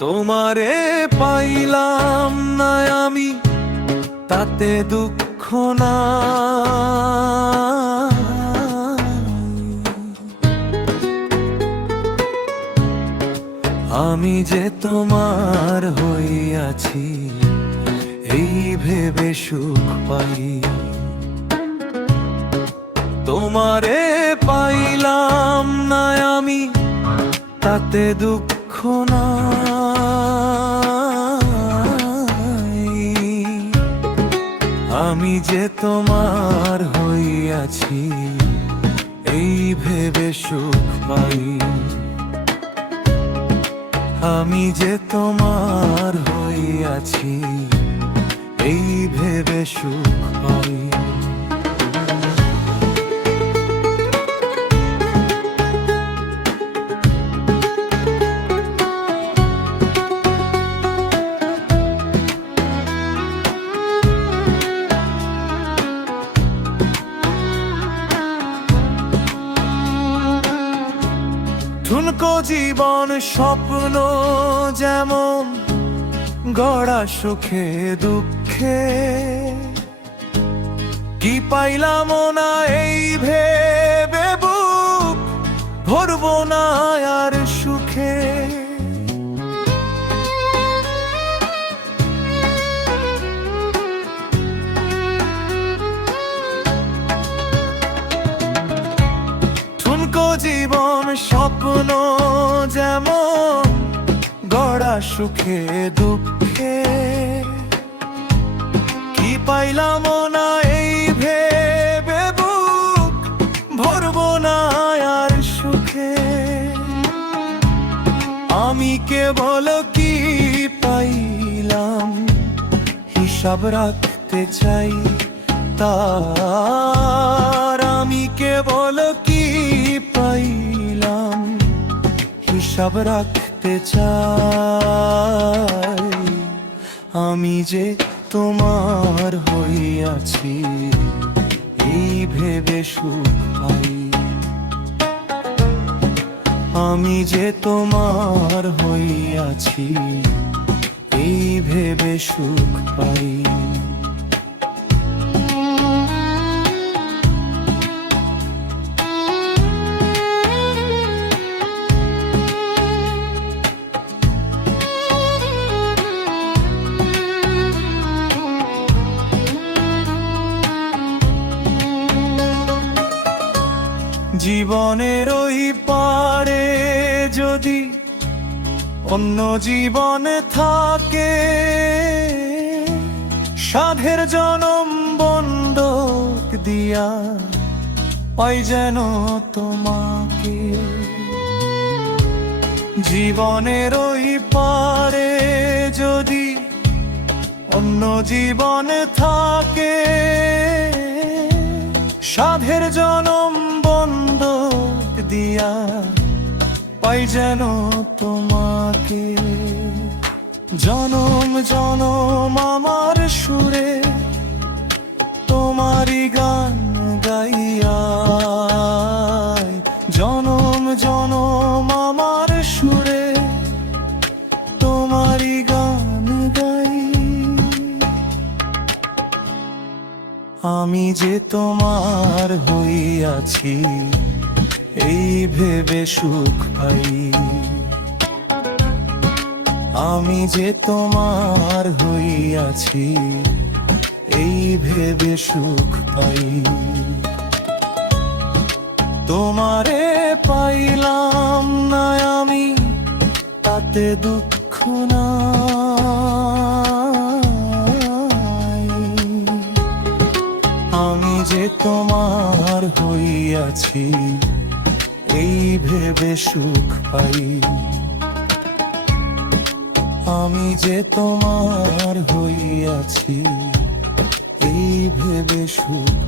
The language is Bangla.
তোমারে পাইলাম না আমি, তাতে দুঃখ না। আমি যে তোমার হইয়াছি, এই ভেবে সুখ পাই। তোমারে পাইলাম না আমি, তাতে দুঃখ না। আমি যে তোমার হইয়াছি, এই ভেবে সুখ পাই। আমি যে তোমার হইয়াছি, এই ভেবে সুখ পাই। ঠুনকো জীবন স্বপ্ন যেমন, গড়া সুখে দুঃখে। কি পাইলাম না এই ভেবে বুক ভরব না আর সুখে। ঠুনকো জীবন স্বপ্ন যেমন, গড়া সুখে দুঃখে। কি পাইলাম না এই ভেবে বুক ভরব না আর সুখে। আমি কেবল কি পাইলাম, হিসাব রাখতে চাই তার। আমি কেবল কি পাইলাম, হিসাব রাখতে চাই। আমি যে তোমার হইয়াছি, এই ভেবে সুখ পাই। আমি যে তোমার হইয়াছি, এই ভেবে সুখ পাই। জীবনের ওই পারে যদি অন্য জীবন থাকে, সাধের জনম বন্ধক দিয়া পাই যেন তোমাকে। জীবনের ওই পারে যদি অন্য জীবন থাকে, সাধের জনম বন্ধক দিয়া পাই যেন তোমাকে। জনম জনম আমার সুরে তোমারই গান গাইয়া। জনম জনম আমার সুরে তোমারই গান গাই। আমি যে তোমার হইয়াছি, এই ভেবে সুখ পাই। আমি যে তোমার হইয়াছি, এই ভেবে সুখ পাই। তোমারে পাইলাম না আমি, তাতে দুঃখ না। আমি যে তোমার হইয়াছি, এই ভেবে সুখ পাই। আমি যে তোমার হইয়াছি, এই ভেবে সুখ